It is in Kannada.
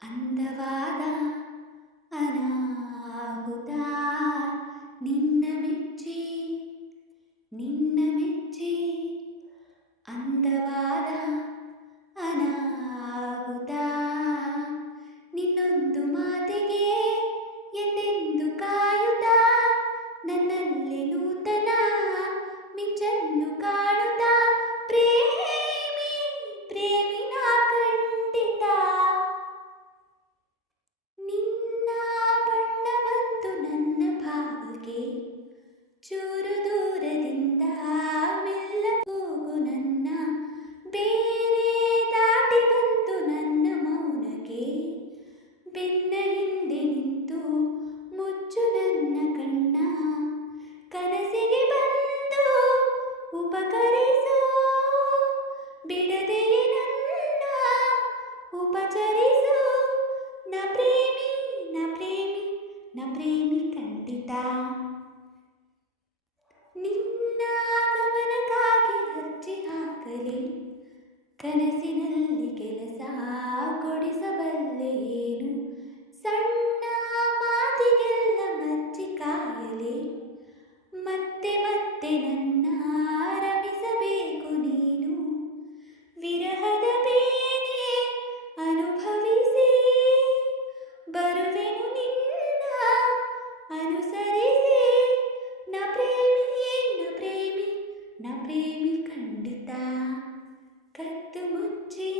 ಅಂದವಾದ ಅನಾಹುತ ನಿನ್ನ ಮೆಚ್ಚಿ ಅಂದವಾದ ಅನಾಹುತ ನಿನ್ನೊಂದು ಮಾತಿಗೆ ಎಂದೆಂದು ಕಾಯುತ್ತಾ ನನ್ನಲ್ಲಿ ನೂತನ ಮಿಂಚನ್ನು ಕಾಣುತ್ತಾ ಪ್ರೇಮಿನ ಖಂಡಿತ ನಿನ್ನ ಬಣ್ಣ ಬಂತು ನನ್ನ ಭಾವಕ್ಕೆ ಚೂರು ದೂರದಿಂದ ಮೆಲ್ಲ ಹೋಗು ನನ್ನ ಬೇರೆ ದಾಟಿ ಬಂತು ನನ್ನ ಮೌನಕ್ಕೆ ಬೆನ್ನ ಹಿಂದೆ ನಿಂತು ಮುಚ್ಚು ನನ್ನ ಕಣ್ಣ ಕನಸಿಗೆ ಬಂದು ಉಪಕರಿಸು ಬಿಡದೆ ನನ್ನ ಉಪಚರಿಸು ನ ಪ್ರೇಮಿ ಖಂಡಿತ ನಿನ್ನ ಗಮನಕ್ಕಾಗಿ ಅರ್ಜಿ ಹಾಕಲಿ ಕನಸಿನಲ್ಲಿ ಕೆಲಸ ಕೊಡಿಸಬಲ್ಲೆ ಏನು ಸಣ್ಣ ಮಾತಿಗೆಲ್ಲ ಮಚ್ಚಿ ಕಾಯಲಿ ಮತ್ತೆ ನನ್ನ ರಮಿಸಬೇಕು ನೀನು ವಿರಹದ ಬೇನೆ ಅನುಭವಿಸಿ ಬರುವೆನು ನಿನ್ನ ಅನುಸರಿಸಿ ನ ಪ್ರೇಮಿ ಖಂಡಿತ ಕತ್ತು ಮುಚ್ಚಿ